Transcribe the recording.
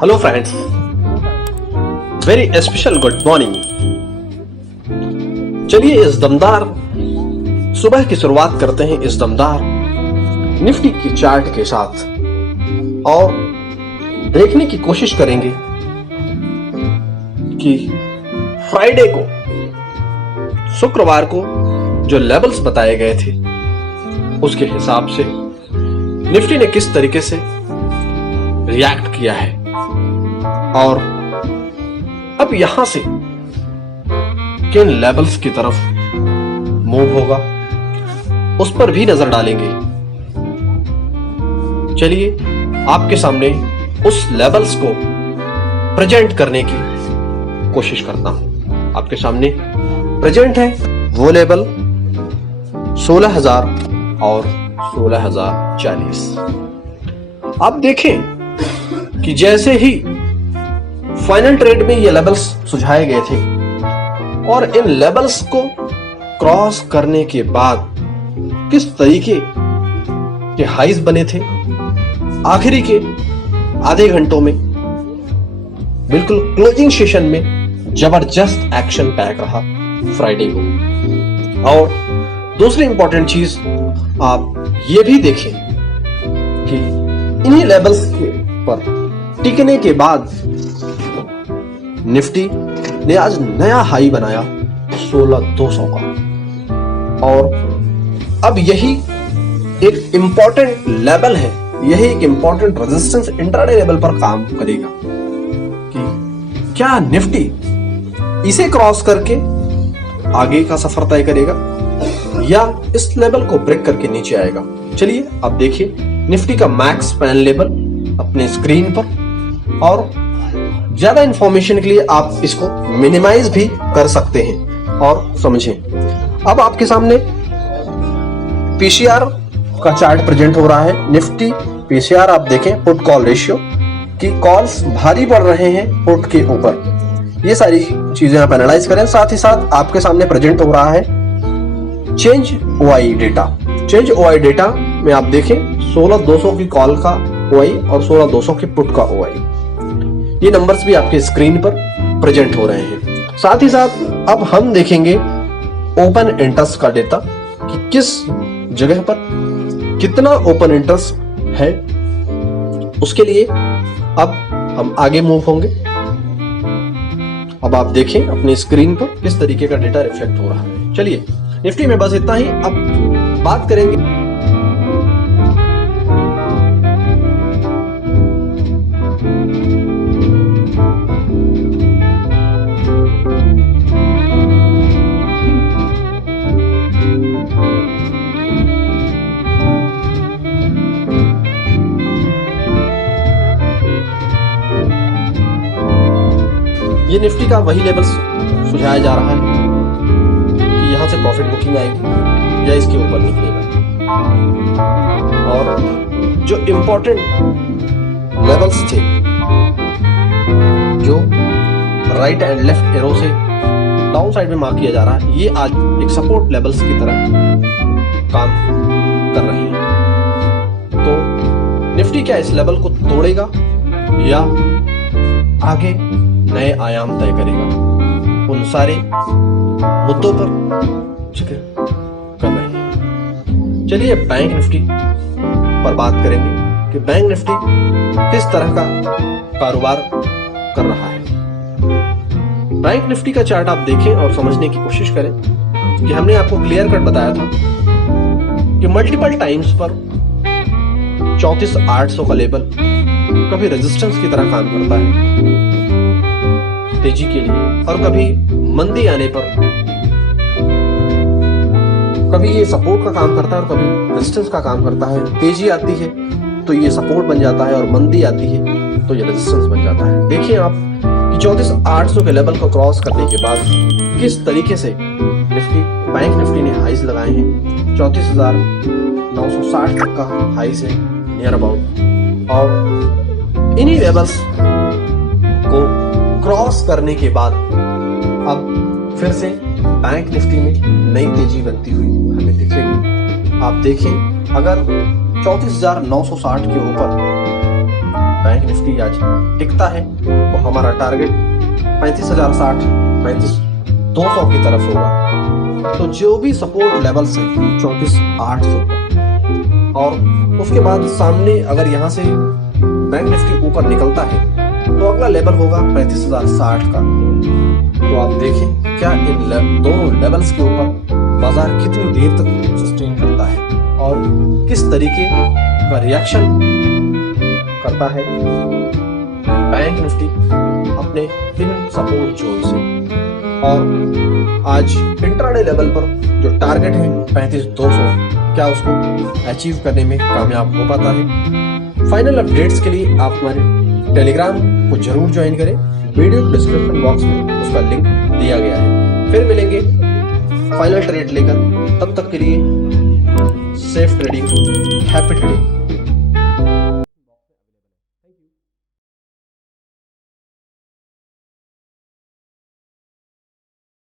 Hello friends, very special good morning. चलिए इस दमदार सुबह की शुरुआत करते हैं इस दमदार निफ्टी की चार्ट के साथ और देखने की कोशिश करेंगे कि फ्राइडे को, शुक्रवार को जो लेवल्स बताए गए थे उसके हिसाब से निफ्टी ने किस तरीके से रिएक्ट किया है और अब यहां से किन लेवल्स की तरफ मूव होगा उस पर भी नजर डालेंगे। चलिए आपके सामने उस लेवल्स को प्रेजेंट करने की कोशिश करता हूं। आपके सामने प्रेजेंट है वो लेवल 16,000 और 16,040। आप देखें कि जैसे ही फाइनल ट्रेड में ये लेवल्स सुझाए गए थे और इन लेवल्स को क्रॉस करने के बाद किस तरीके के हाइज बने थे, आखिरी के आधे घंटों में बिल्कुल क्लोजिंग सेशन में जबरदस्त एक्शन पैक रहा फ्राइडे को। और दूसरी इंपॉर्टेंट चीज आप ये भी देखें कि इन्हीं लेवल्स के पर टिकने के बाद निफ्टी ने आज नया हाई बनाया 16,200 का और अब यही एक इंपॉर्टेंट लेवल है, यही एक इंपॉर्टेंट रेजिस्टेंस इंट्राडे लेवल पर काम करेगा कि क्या निफ्टी इसे क्रॉस करके आगे का सफर तय करेगा या इस लेवल को ब्रेक करके नीचे आएगा। चलिए अब देखिए निफ्टी का मैक्स पैन लेवल अपने स्क्रीन पर और ज्यादा इंफॉर्मेशन के लिए आप इसको मिनिमाइज भी कर सकते हैं और समझें। अब आपके सामने पीसीआर का चार्ट प्रेजेंट हो रहा है। निफ्टी पीसीआर आप देखें, पुट कॉल रेशियो की कॉल्स भारी पड़ रहे हैं पुट के ऊपर। ये सारी चीजें आप एनालाइज करें। साथ ही साथ आपके सामने प्रेजेंट हो रहा है change OI data. Change OI data में आप देखें 16,200 की कॉल का ओआई और 16,200 की पुट का ओआई, ये नंबर्स भी आपके स्क्रीन पर प्रेजेंट हो रहे हैं। साथ ही साथ अब हम देखेंगे ओपन इंटरेस्ट का डेटा कि किस जगह पर कितना ओपन इंटरेस्ट है। उसके लिए अब हम आगे मूव होंगे। अब आप देखें अपनी स्क्रीन पर किस तरीके का डेटा रिफ्लेक्ट हो रहा है। चलिए निफ्टी में बस इतना ही। अब बात करेंगे ये निफ्टी का वही लेवल सुझाया जा रहा है कि यहां से प्रॉफिट बुकिंग आएगी या इसके ऊपर निकलेगा। और जो इंपॉर्टेंट लेवल्स थे जो राइट एंड लेफ्ट एरो से डाउन साइड में मार्क किया जा रहा है, ये आज एक सपोर्ट लेवल्स की तरह काम कर रहे हैं। तो निफ्टी क्या इस लेवल को तोड़ेगा या आगे नए आयाम तय करेगा, उन सारे मुद्दों पर जिक्र कर रहे हैं। चलिए बैंक निफ्टी पर बात करेंगे कि बैंक निफ्टी किस तरह का कारोबार कर रहा है। बैंक निफ्टी का चार्ट आप देखें और समझने की कोशिश करें कि हमने आपको क्लियर कट बताया था कि मल्टीपल टाइम्स पर 34,800 का लेवल कभी रेजिस्टेंस की तरह काम करता है तेजी के लिए और कभी मंदी आने पर कभी ये सपोर्ट का काम करता है और कभी रेजिस्टेंस का काम करता है। तेजी आती है तो ये सपोर्ट बन जाता है और मंदी आती है तो ये रेजिस्टेंस बन जाता है। देखिए आप कि 34,800 के लेवल को क्रॉस करने के बाद किस तरीके से बैंक निफ्टी ने हाइज लगाए हैं। 34,960 तक का हाइज है नियर अबाउट और इन्हीं लेवल्स को क्रॉस करने के बाद अब फिर से बैंक निफ्टी में नई तेजी बनती हुई हमें दिखेगी। आप देखें अगर 34,960 के ऊपर बैंक बैंक निफ्टी आज टिकता है तो हमारा टारगेट 35,060 35,200 की तरफ होगा। तो जो भी सपोर्ट लेवल्स है 34,800 और उसके बाद सामने अगर यहाँ से बैंक निफ्टी ऊपर निकलता है तो अगला लेवल होगा 35,060 का। तो आप देखें क्या इन दोनों लेवल्स के ऊपर बाजार कितनी देर तक सस्टेन करता है और किस तरीके का रिएक्शन करता है बैंक निफ्टी अपने इन सपोर्ट जोन से। और आज इंट्राडे लेवल पर जो टारगेट है 35,200 क्या उसको अचीव करने में कामयाब हो पाता है। फाइनल अपडेट्स के लिए आप हमारे टेलीग्राम को जरूर ज्वाइन करें, वीडियो डिस्क्रिप्शन बॉक्स में उसका लिंक दिया गया है। फिर मिलेंगे फाइनल ट्रेड लेकर, तब तक के लिए सेफ ट्रेडिंग, हैप्पी ट्रेडिंग।